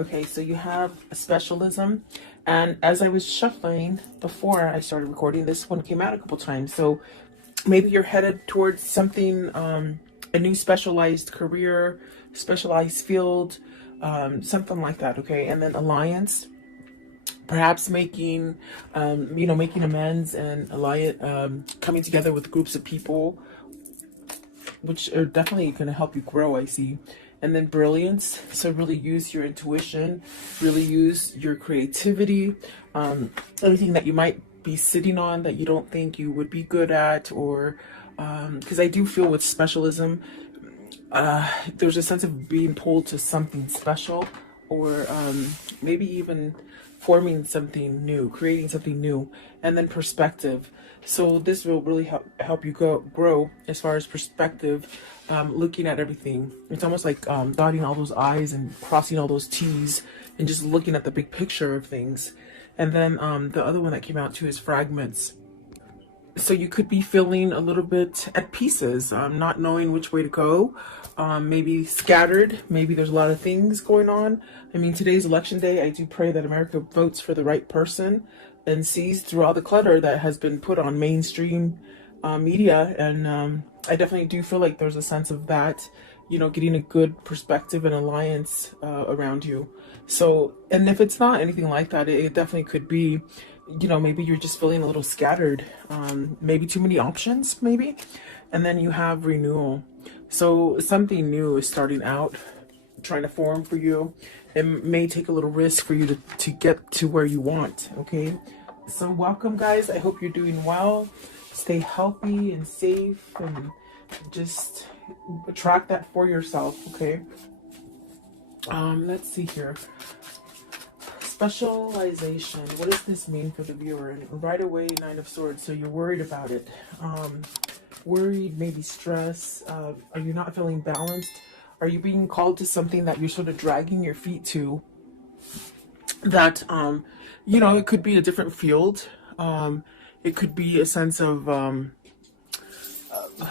Okay, so you have a specialism, and as I was shuffling before I started recording, this one came out a couple times. So maybe you're headed towards something, a new specialized career, specialized field, something like that. Okay, and then alliance, perhaps making, making amends and alliance, coming together with groups of people, which are definitely going to help you grow, I see. And then brilliance, so really use your intuition, really use your creativity, anything that you might be sitting on that you don't think you would be good at, or because I do feel with specialism, there's a sense of being pulled to something special, or maybe even forming something new, creating something new. And then perspective, so this will really help you grow as far as perspective, looking at everything. It's almost like dotting all those I's and crossing all those T's and just looking at the big picture of things. And then the other one that came out too is fragments. So you could be feeling a little bit at pieces, not knowing which way to go, maybe scattered, maybe there's a lot of things going on. I mean, today's election day. I do pray that America votes for the right person and sees through all the clutter that has been put on mainstream media. And I definitely do feel like there's a sense of that, getting a good perspective and alliance around you. So, and if it's not anything like that, it definitely could be, maybe you're just feeling a little scattered, maybe too many options, maybe. And then you have renewal. So something new is starting out, trying to form for you. It may take a little risk for you to get to where you want, okay? So welcome, guys. I hope you're doing well. Stay healthy and safe, and just attract that for yourself, okay? Let's see here. Specialization. What does this mean for the viewer? And right away, Nine of Swords. So you're worried about it. Worried, maybe stress. Are you not feeling balanced? Are you being called to something that you're sort of dragging your feet to? That, it could be a different field. It could be a sense of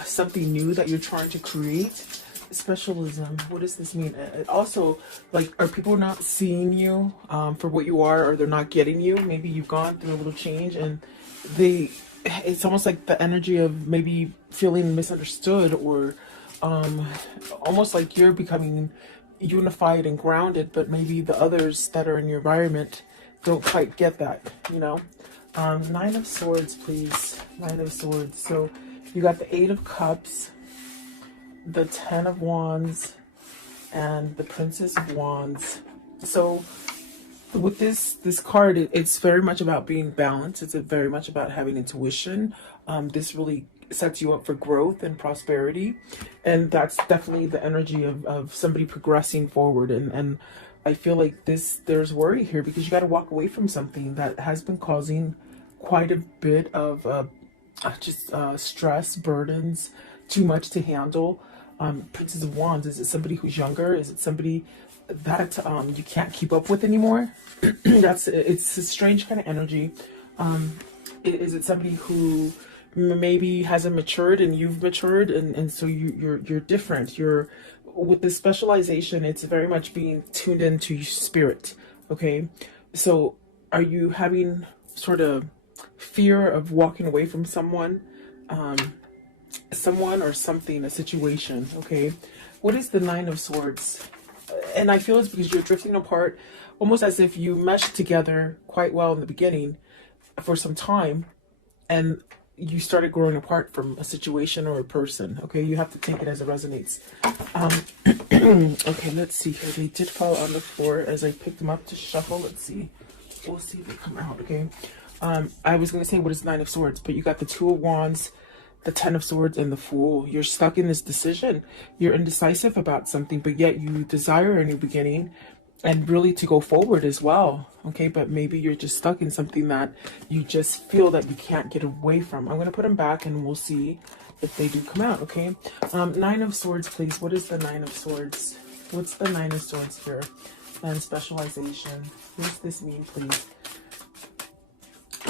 something new that you're trying to create. Specialism. What does this mean? It also, like, are people not seeing you for what you are, or they're not getting you? Maybe you've gone through a little change, and it's almost like the energy of maybe feeling misunderstood, or almost like you're becoming unified and grounded, but maybe the others that are in your environment don't quite get that, Nine of Swords, please. Nine of Swords. So you got the Eight of Cups, the Ten of Wands, and the Princess of Wands. So with this card, it's very much about being balanced. It's very much about having intuition. This really sets you up for growth and prosperity, and that's definitely the energy of somebody progressing forward. And I feel like there's worry here, because you got to walk away from something that has been causing quite a bit of stress, burdens, too much to handle. Princess of Wands, is it somebody who's younger? Is it somebody that you can't keep up with anymore? It's a strange kind of energy. Is it somebody who maybe hasn't matured and you've matured, and so you're different? You're with this specialization, it's very much being tuned into your spirit, okay? So are you having sort of fear of walking away from someone or something, a situation, okay? What is the Nine of Swords? And I feel it's because you're drifting apart, almost as if you meshed together quite well in the beginning for some time, and you started growing apart from a situation or a person, okay? You have to take it as it resonates. Okay, let's see here. They did fall on the floor as I picked them up to shuffle. Let's see. We'll see if they come out, okay? I was going to say, what is Nine of Swords? But you got the Two of Wands, the Ten of Swords, and the Fool. You're stuck in this decision. You're indecisive about something, but yet you desire a new beginning and really to go forward as well, okay? But maybe you're just stuck in something that you just feel that you can't get away from. I'm going to put them back and we'll see if they do come out, okay? Nine of Swords, please. What is the Nine of Swords? What's the Nine of Swords here? And specialization. What does this mean, please?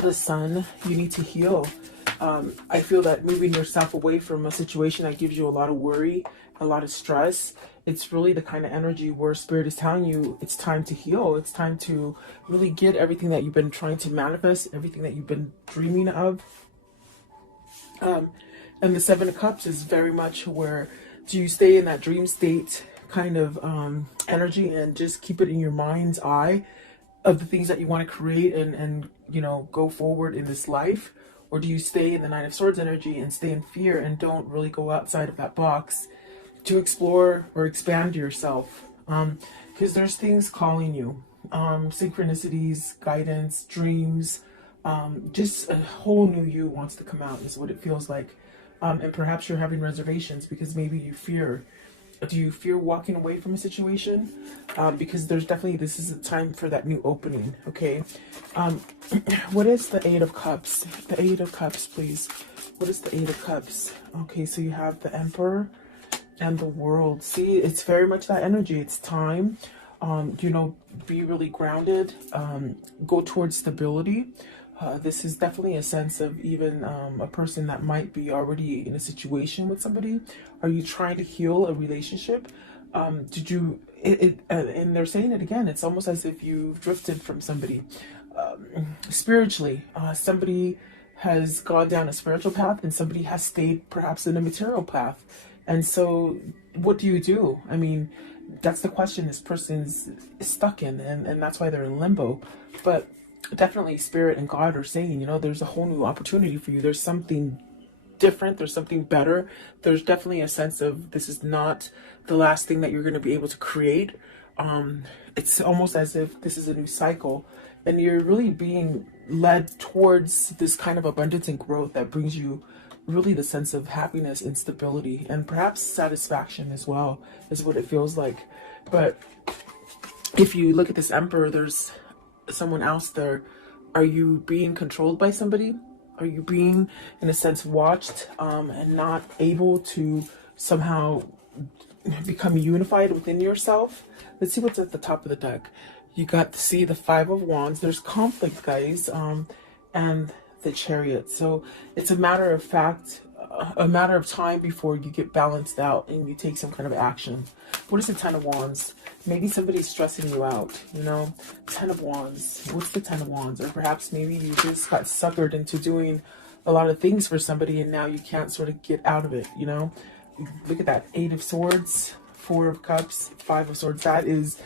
The Sun. You need to heal. I feel that moving yourself away from a situation that gives you a lot of worry, a lot of stress, It's really the kind of energy where spirit is telling you it's time to heal. It's time to really get everything that you've been trying to manifest, everything that you've been dreaming of. And the Seven of Cups is very much where do you stay in that dream state kind of energy and just keep it in your mind's eye of the things that you want to create and you know, go forward in this life? Or do you stay in the Nine of Swords energy and stay in fear and don't really go outside of that box to explore or expand yourself? Because there's things calling you, synchronicities, guidance, dreams, just a whole new you wants to come out is what it feels like. And perhaps you're having reservations because maybe you fear. Do you fear walking away from a situation? Because there's definitely, this is a time for that new opening, okay? What is the Eight of Cups? The Eight of Cups, please. What is the Eight of Cups? Okay, so you have the Emperor and the World. See, it's very much that energy. It's time. You know, be really grounded. Go towards stability. This is definitely a sense of even a person that might be already in a situation with somebody. Are you trying to heal a relationship? Did you, and they're saying it again, it's almost as if you've drifted from somebody spiritually. Somebody has gone down a spiritual path and somebody has stayed perhaps in a material path. And so what do you do? I mean, that's the question this person's stuck in, and that's why they're in limbo. But definitely Spirit and God are saying, you know, there's a whole new opportunity for you. There's something different. There's something better. There's definitely a sense of this is not the last thing that you're going to be able to create. It's almost as if this is a new cycle and you're really being led towards this kind of abundance and growth that brings you really the sense of happiness and stability and perhaps satisfaction as well is what it feels like. But if you look at this Emperor, there's someone else there. Are you being controlled by somebody? Are you being, in a sense, watched and not able to somehow become unified within yourself? Let's see what's at the top of the deck. You got to see the Five of Wands. There's conflict, guys, and the Chariot. So it's a matter of fact, a matter of time before you get balanced out and you take some kind of action. What is the Ten of Wands? Maybe somebody's stressing you out, you know? Ten of Wands. What's the Ten of Wands? Or perhaps maybe you just got suckered into doing a lot of things for somebody and now you can't sort of get out of it, you know? Look at that. Eight of Swords, Four of Cups, Five of Swords. That is,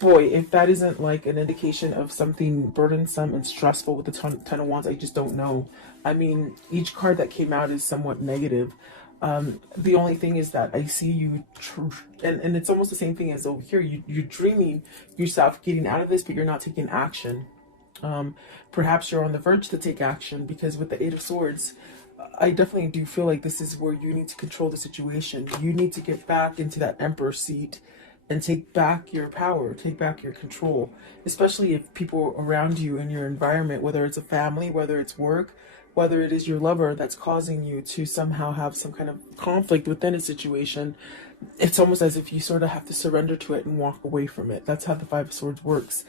boy, if that isn't like an indication of something burdensome and stressful with the Ten of Wands, I just don't know. I mean, each card that came out is somewhat negative. The only thing is that I see you, and it's almost the same thing as over here. You're dreaming yourself getting out of this, but you're not taking action. Perhaps you're on the verge to take action because with the Eight of Swords, I definitely do feel like this is where you need to control the situation. You need to get back into that Emperor seat and take back your power, take back your control, especially if people around you in your environment, whether it's a family, whether it's work, whether it is your lover that's causing you to somehow have some kind of conflict within a situation, it's almost as if you sort of have to surrender to it and walk away from it. That's how the Five of Swords works.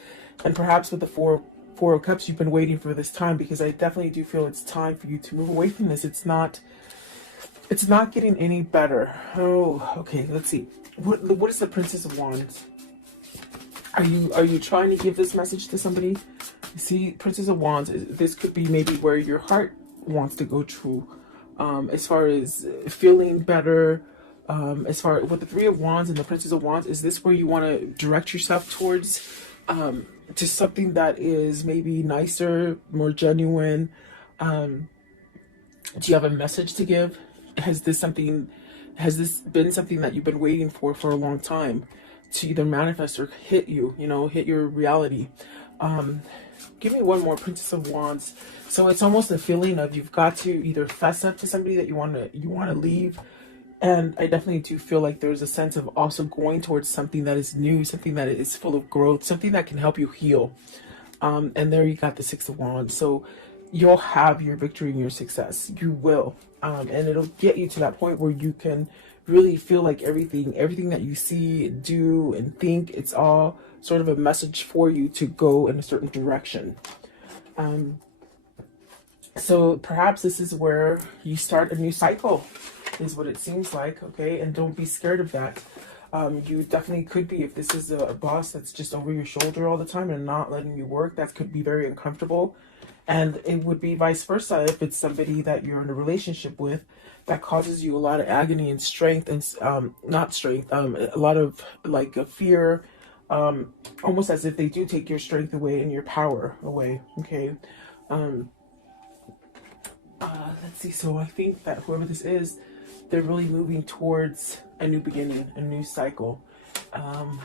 And perhaps with the Four of Cups, you've been waiting for this time because I definitely do feel it's time for you to move away from this. It's not getting any better. Oh, okay, let's see. What is the Princess of Wands? Are you trying to give this message to somebody? See, Princess of Wands, this could be maybe where your heart wants to go to, as far as feeling better, as far with the Three of Wands and the Princess of Wands. Is this where you want to direct yourself towards, just something that is maybe nicer, more genuine? Do you have a message to give? Has this been something that you've been waiting for a long time to either manifest or hit you, hit your reality? Give me one more, Princess of Wands. So it's almost a feeling of you've got to either fess up to somebody that you want to leave. And I definitely do feel like there's a sense of also going towards something that is new, something that is full of growth, something that can help you heal. And there you got the Six of Wands. So you'll have your victory and your success. You will. And it'll get you to that point where you can really feel like everything that you see, do, and think, it's all sort of a message for you to go in a certain direction. So perhaps this is where you start a new cycle, is what it seems like, okay? And don't be scared of that. You definitely could be, if this is a boss that's just over your shoulder all the time and not letting you work, that could be very uncomfortable. And it would be vice versa if it's somebody that you're in a relationship with that causes you a lot of agony and strength and not strength, a lot of like a fear, almost as if they do take your strength away and your power away. Okay. Um, let's see. So I think that whoever this is, they're really moving towards a new beginning, a new cycle. Um,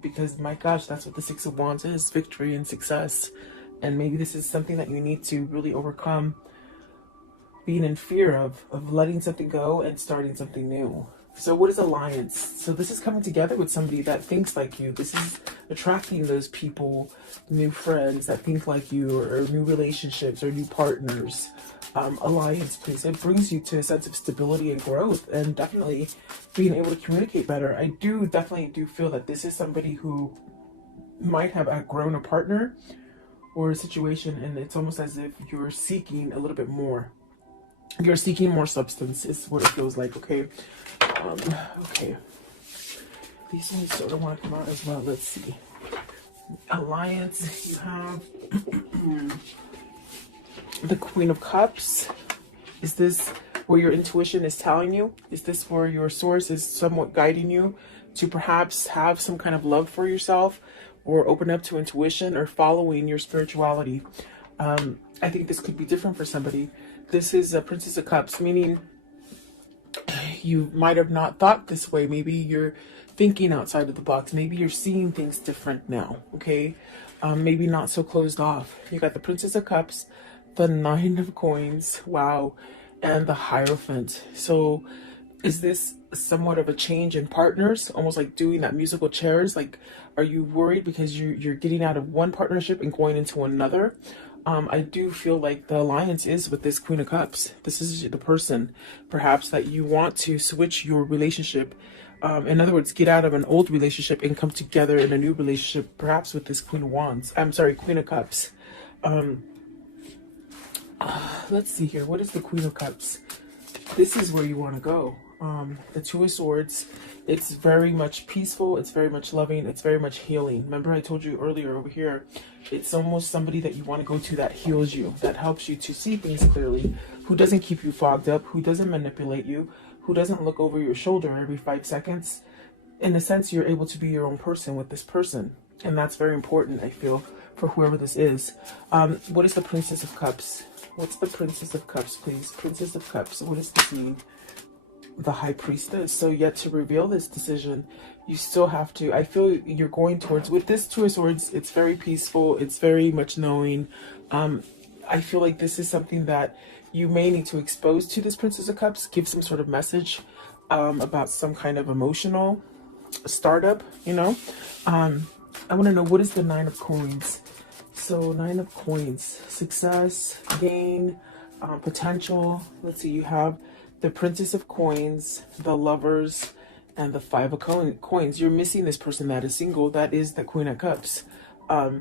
because my gosh, that's what the Six of Wands is: victory and success. And maybe this is something that you need to really overcome, being in fear of letting something go and starting something new. So what is alliance? So this is coming together with somebody that thinks like you. This is attracting those people, new friends that think like you, or new relationships or new partners. Alliance, please. It brings you to a sense of stability and growth, and definitely being able to communicate better. I do definitely do feel that this is somebody who might have outgrown a partner or a situation, and it's almost as if you're seeking a little bit more. You're seeking more substance is what it feels like. Okay. Okay. These ones sort of want to come out as well. Let's see. Alliance, you have the Queen of Cups. Is this where your intuition is telling you? Is this where your source is somewhat guiding you to perhaps have some kind of love for yourself, or open up to intuition, or following your spirituality? I think this could be different for somebody. This is a Princess of Cups, meaning you might have not thought this way. Maybe you're thinking outside of the box. Maybe you're seeing things different now, okay? Maybe not so closed off. You got the Princess of Cups, the Nine of Coins, wow, and the Hierophant. So is this somewhat of a change in partners, almost like doing that musical chairs? Like, are you worried because you're getting out of one partnership and going into another? I do feel like the alliance is with this Queen of Cups. This is the person, perhaps, that you want to switch your relationship. In other words, get out of an old relationship and come together in a new relationship, perhaps with this Queen of Wands. I'm sorry, Queen of Cups. Let's see here. What is the Queen of Cups? This is where you want to go. The Two of Swords, it's very much peaceful, it's very much loving, it's very much healing. Remember I told you earlier over here, it's almost somebody that you want to go to that heals you, that helps you to see things clearly, who doesn't keep you fogged up, who doesn't manipulate you, who doesn't look over your shoulder every 5 seconds. In a sense, you're able to be your own person with this person. And that's very important, I feel, for whoever this is. What is the Princess of Cups? What's the Princess of Cups, please? Princess of Cups, what does this mean? The High Priestess. So yet to reveal this decision, you still have to, I feel you're going towards, with this Two of Swords, it's very peaceful, it's very much knowing. I feel like this is something that you may need to expose to this Princess of Cups, give some sort of message about some kind of emotional startup, you know. I want to know, what is the Nine of Coins? So Nine of Coins, success, gain, potential. Let's see, you have the Princess of Coins, the Lovers, and the Five of Coins. You're missing this person that is single. That is the Queen of Cups. I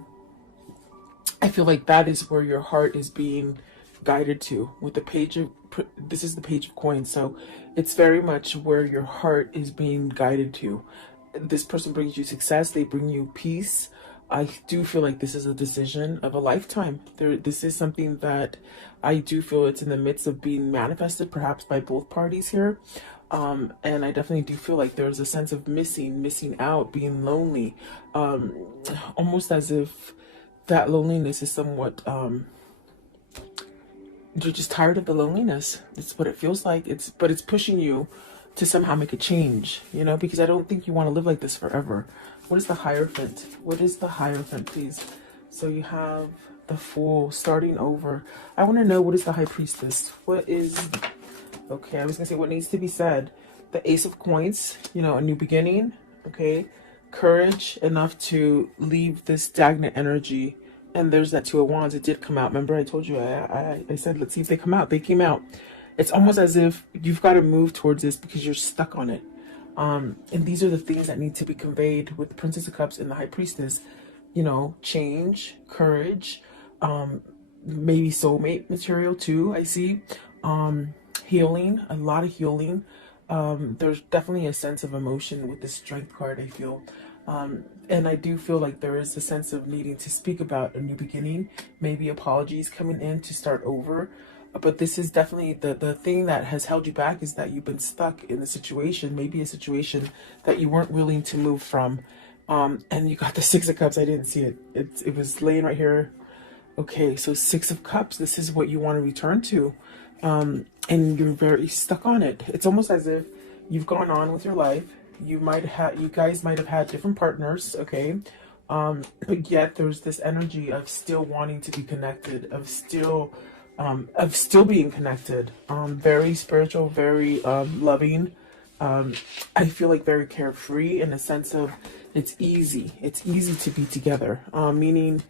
feel like that is where your heart is being guided to with the Page of, this is the Page of Coins. So it's very much where your heart is being guided to. This person brings you success. They bring you peace. I do feel like this is a decision of a lifetime. This is something that I do feel it's in the midst of being manifested, perhaps by both parties here. And I definitely do feel like there's a sense of missing out, being lonely, almost as if that loneliness is somewhat, you're just tired of the loneliness. It's what it feels like. But it's pushing you to somehow make a change, you know, because I don't think you want to live like this forever. What is the Hierophant? What is the Hierophant, please? So you have the Fool, starting over. I want to know, what is the High Priestess? What is, okay, I was going to say what needs to be said. The Ace of Coins, you know, a new beginning, okay? Courage enough to leave this stagnant energy. And there's that Two of Wands. It did come out. Remember I told you, I said, let's see if they come out. They came out. It's almost as if you've got to move towards this because you're stuck on it. And these are the things that need to be conveyed with the Princess of Cups and the High Priestess. You know, change, courage, maybe soulmate material too, I see. Healing, a lot of healing. There's definitely a sense of emotion with the strength card, I feel. And I do feel like there is a sense of needing to speak about a new beginning, maybe apologies coming in to start over. But this is definitely the thing that has held you back, is that you've been stuck in a situation, maybe a situation that you weren't willing to move from. And you got the Six of Cups. I didn't see it. It was laying right here. Okay, so Six of Cups, this is what you want to return to. And you're very stuck on it. It's almost as if you've gone on with your life. You guys might have had different partners, okay? But yet there's this energy of still wanting to be connected, of still being connected. Very spiritual, very loving. I feel like very carefree, in a sense of it's easy. It's easy to be together, meaning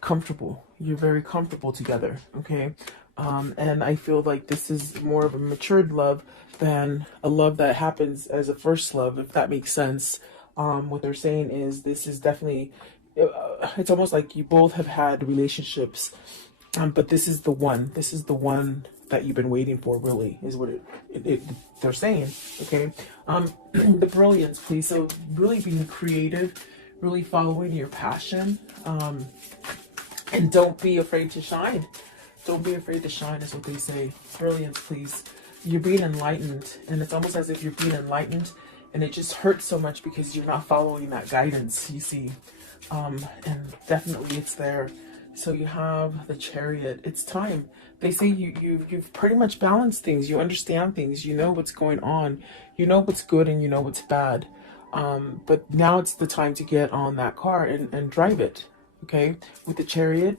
comfortable. You're very comfortable together, okay? And I feel like this is more of a matured love than a love that happens as a first love, if that makes sense. What they're saying is this is definitely, it's almost like you both have had relationships, but this is the one. This is the one that you've been waiting for, really, is what they're saying, okay? The brilliance, please. So really being creative, really following your passion, and don't be afraid to shine. Don't be afraid to shine, is what they say. Brilliance, please. You're being enlightened, and it's almost as if you're being enlightened, and it just hurts so much because you're not following that guidance, you see. And definitely it's there. So you have the Chariot. It's time. They say you've pretty much balanced things. You understand things. You know what's going on. You know what's good and you know what's bad. But now it's the time to get on that car and drive it. Okay, with the Chariot.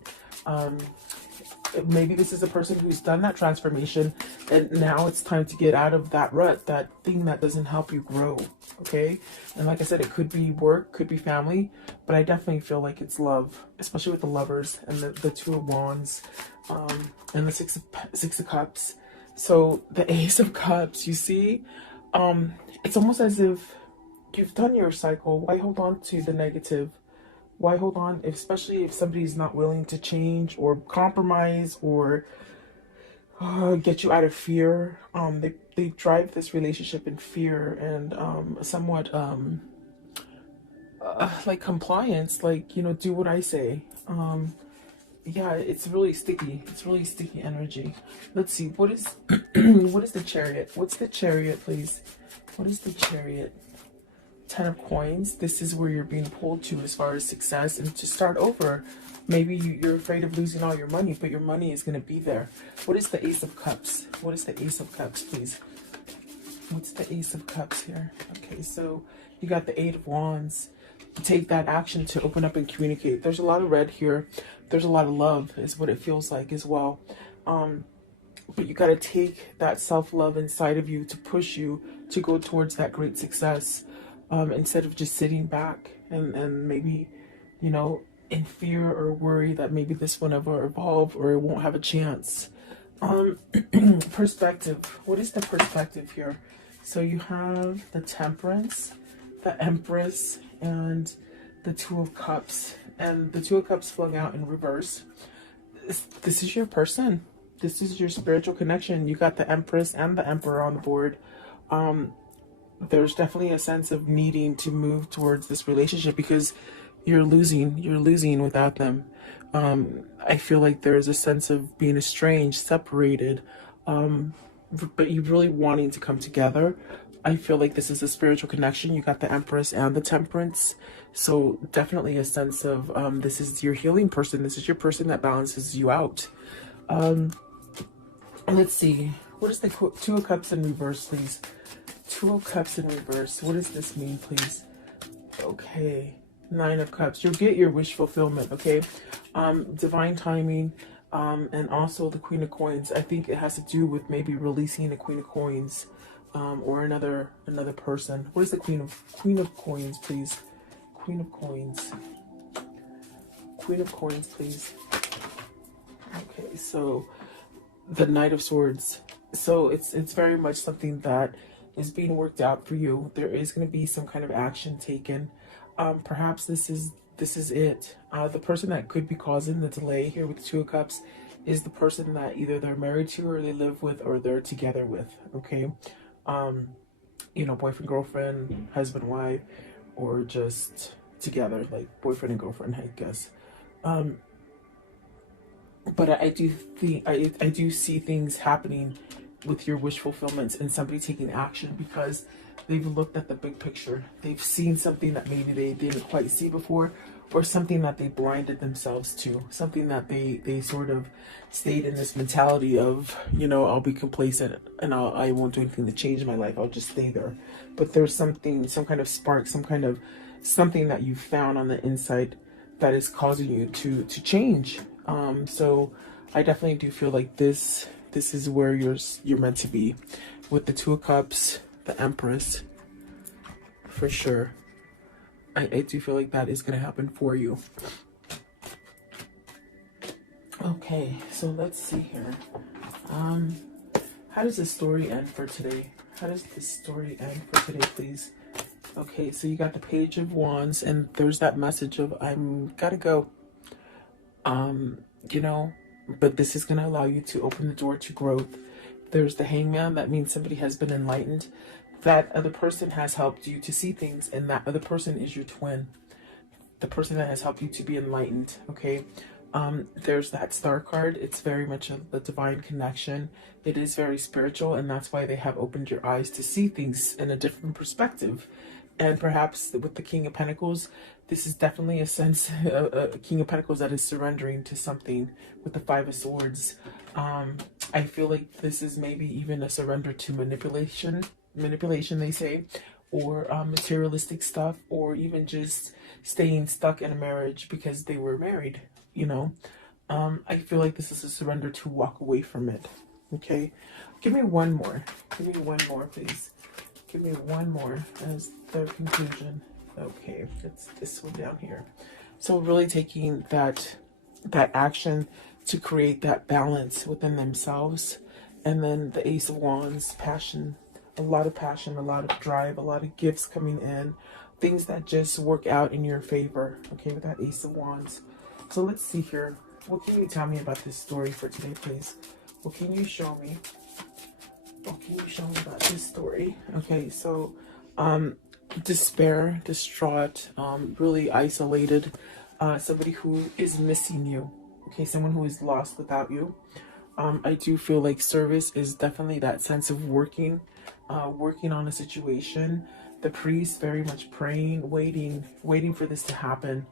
Maybe this is a person who's done that transformation, and now it's time to get out of that rut, that thing that doesn't help you grow. Okay, and like I said, it could be work, could be family, but I definitely feel like it's love, especially with the Lovers and the Two of Wands, and the Six of Cups. So the Ace of Cups, you see, it's almost as if you've done your cycle. Why hold on to the negative? Why hold on, especially if somebody's not willing to change or compromise or get you out of fear? They drive this relationship in fear and somewhat like compliance, like, do what I say. Yeah, it's really sticky. It's really sticky energy. Let's see, what is what is the Chariot? What's the Chariot, please? What is the Chariot? 10 of Coins. This is where you're being pulled to as far as success and to start over. Maybe you're afraid of losing all your money, but your money is going to be there. What is the Ace of Cups? What is the Ace of Cups, please? What's the Ace of Cups here? Okay, so you got the Eight of Wands. Take that action to open up and communicate. There's a lot of red here. There's a lot of love, is what it feels like as well. But you got to take that self-love inside of you to push you to go towards that great success. Instead of just sitting back and maybe, in fear or worry that maybe this will never evolve or it won't have a chance. Perspective. What is the perspective here? So you have the Temperance, the Empress, and the Two of Cups. And the Two of Cups flung out in reverse. This is your person. This is your spiritual connection. You got the Empress and the Emperor on the board. There's definitely a sense of needing to move towards this relationship because you're losing without them. I feel like there's a sense of being estranged, separated, but you really wanting to come together. I feel like this is a spiritual connection. You got the Empress and the Temperance. So definitely a sense of this is your healing person. This is your person that balances you out. Let's see. What is the Two of Cups in reverse, please? Two of Cups in reverse. What does this mean, please? Okay. Nine of Cups. You'll get your wish fulfillment, okay? Divine timing, and also the Queen of Coins. I think it has to do with maybe releasing the Queen of Coins, or another person. What is the Queen of Coins, please? Queen of Coins. Queen of Coins, please. Okay, so the Knight of Swords. So it's very much something that is being worked out for you. There is going to be some kind of action taken. Perhaps this is it. The person that could be causing the delay here with the Two of Cups is the person that either they're married to or they live with or they're together with. Okay. you know, boyfriend, girlfriend, husband, wife, or just together, like boyfriend and girlfriend, I guess. Um, but I do think I do see things happening with your wish fulfillments and somebody taking action because they've looked at the big picture. They've seen something that maybe they didn't quite see before, or something that they blinded themselves to, something that they sort of stayed in this mentality of, you know, I'll be complacent and I won't do anything to change my life. I'll just stay there. But there's something, some kind of spark, some kind of something that you found on the inside that is causing you to change. So I definitely do feel like this is where you're meant to be, with the Two of Cups, the Empress, for sure. I do feel like that is going to happen for you. Okay, so let's see here. How does this story end for today? How does this story end for today, please? Okay, so you got the Page of Wands, and there's that message of I'm gotta go. You know, but this is gonna allow you to open the door to growth. There's the Hangman, that means somebody has been enlightened. That other person has helped you to see things, and that other person is your twin. The person that has helped you to be enlightened, okay? There's that Star card. It's very much a divine connection. It is very spiritual, and that's why they have opened your eyes to see things in a different perspective. And perhaps with the King of Pentacles, this is definitely a sense, a King of Pentacles that is surrendering to something with the Five of Swords. I feel like this is maybe even a surrender to manipulation they say, or materialistic stuff, or even just staying stuck in a marriage because they were married, you know. I feel like this is a surrender to walk away from it. Okay, give me one more. Give me one more, please. Give me one more as the conclusion. Okay, it's this one down here. So really taking that action to create that balance within themselves. And then the Ace of Wands, passion, a lot of drive, a lot of gifts coming in, things that just work out in your favor. Okay, with that Ace of Wands. So let's see here. What can you tell me about this story for today, please? What can you show me? What can you show me about this story? Okay, so despair, distraught, really isolated, somebody who is missing you. Okay, someone who is lost without you. I do feel like service is definitely that sense of working on a situation. The priest very much praying, waiting for this to happen.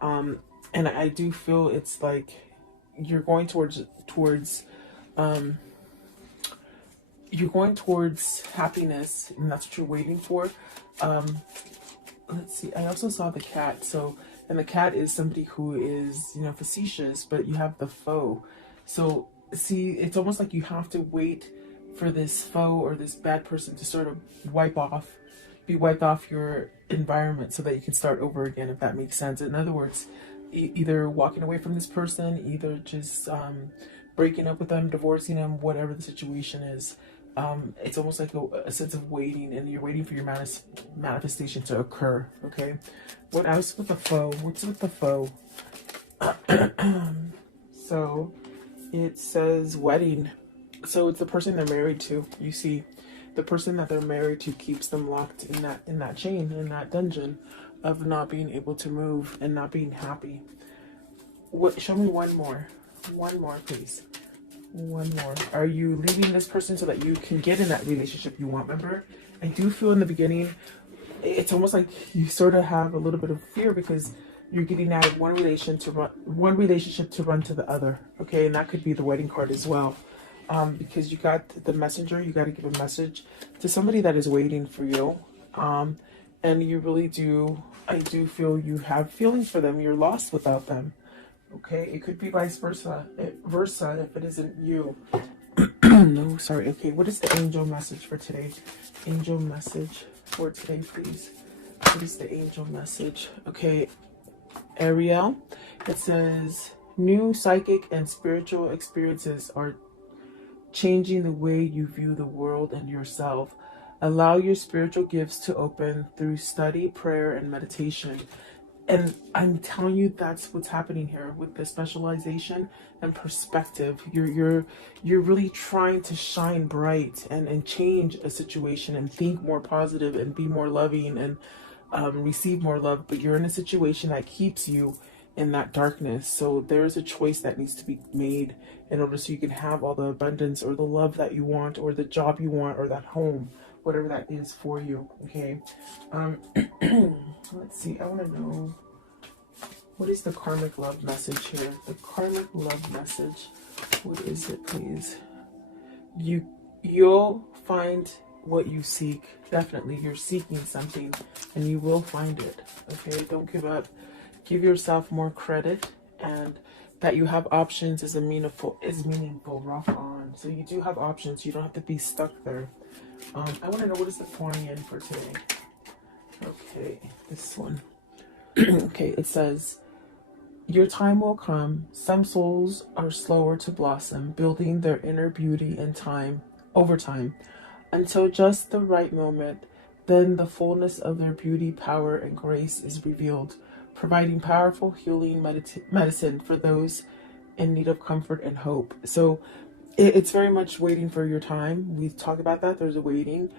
And I do feel it's like you're going towards you're going towards happiness, and that's what you're waiting for. Let's see, I also saw the cat. So, and the cat is somebody who is, you know, facetious, but you have the foe. So see, it's almost like you have to wait for this foe or this bad person to sort of be wiped off your environment so that you can start over again, if that makes sense. In other words, either walking away from this person, either just breaking up with them, divorcing them, whatever the situation is. It's almost like a sense of waiting, and you're waiting for your manifestation to occur. Okay, what else with the foe? What's with the foe? So it says wedding. So it's the person they're married to. You see, the person that they're married to keeps them locked in that chain, in that dungeon of not being able to move and not being happy. What? Show me one more, please. One more. Are you leaving this person so that you can get in that relationship you want? Remember, I do feel in the beginning, it's almost like you sort of have a little bit of fear because you're getting out of one relationship to run to the other. Okay, and that could be the wedding card as well. Because you got the messenger, you got to give a message to somebody that is waiting for you. And you really do, I do feel you have feelings for them. You're lost without them. Okay, it could be vice versa if it isn't you. No, sorry. Okay, what is the angel message for today? Angel message for today, please. What is the angel message? Okay, Ariel, it says, new psychic and spiritual experiences are changing the way you view the world and yourself. Allow your spiritual gifts to open through study, prayer, and meditation. And I'm telling you, that's what's happening here with the specialization and perspective. You're really trying to shine bright and change a situation and think more positive and be more loving and receive more love. But you're in a situation that keeps you in that darkness. So there's a choice that needs to be made in order so you can have all the abundance or the love that you want or the job you want or that home, whatever that is for you. Okay. Let's see. I want to know, what is the karmic love message here? The karmic love message. What is it, please? You'll find what you seek. Definitely, you're seeking something, and you will find it. Okay. Don't give up. Give yourself more credit, and that you have options is meaningful. Rock on. So you do have options. You don't have to be stuck there. I want to know, what is the Kuan-Yin for today? Okay, this one. Okay, it says, your time will come. Some souls are slower to blossom, building their inner beauty in time, over time, until just the right moment. Then the fullness of their beauty, power, and grace is revealed, providing powerful healing medicine for those in need of comfort and hope. So it's very much waiting for your time. We talk about that. There's a waiting,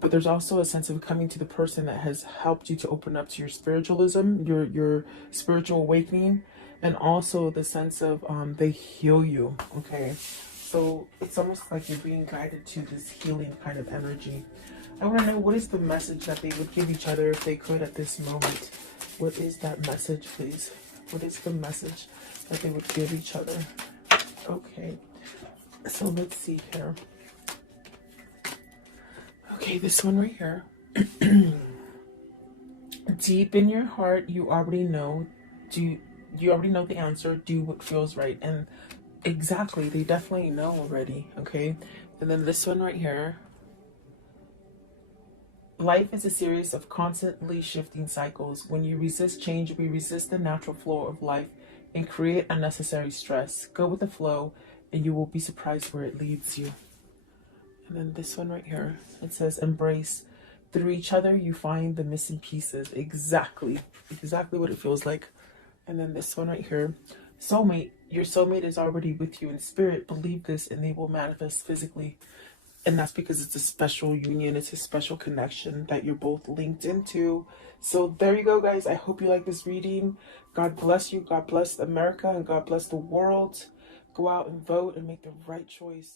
but there's also a sense of coming to the person that has helped you to open up to your spiritualism, your spiritual awakening, and also the sense of they heal you. Okay, so it's almost like you're being guided to this healing kind of energy. I want to know, what is the message that they would give each other if they could at this moment? What is that message, please? What is the message that they would give each other? Okay, so let's see here. Okay, this one right here. Deep in your heart, you already know. You already know the answer? Do what feels right. And exactly, they definitely know already. Okay, and then this one right here. Life is a series of constantly shifting cycles. When you resist change, we resist the natural flow of life and create unnecessary stress. Go with the flow, and you will be surprised where it leads you. And then this one right here, it says, embrace. Through each other, you find the missing pieces. Exactly what it feels like. And then this one right here, soulmate. Your soulmate is already with you in spirit. Believe this, and they will manifest physically. And that's because it's a special union. It's a special connection that you're both linked into. So there you go, guys. I hope you like this reading. God bless you. God bless America, and God bless the world. Go out and vote and make the right choice.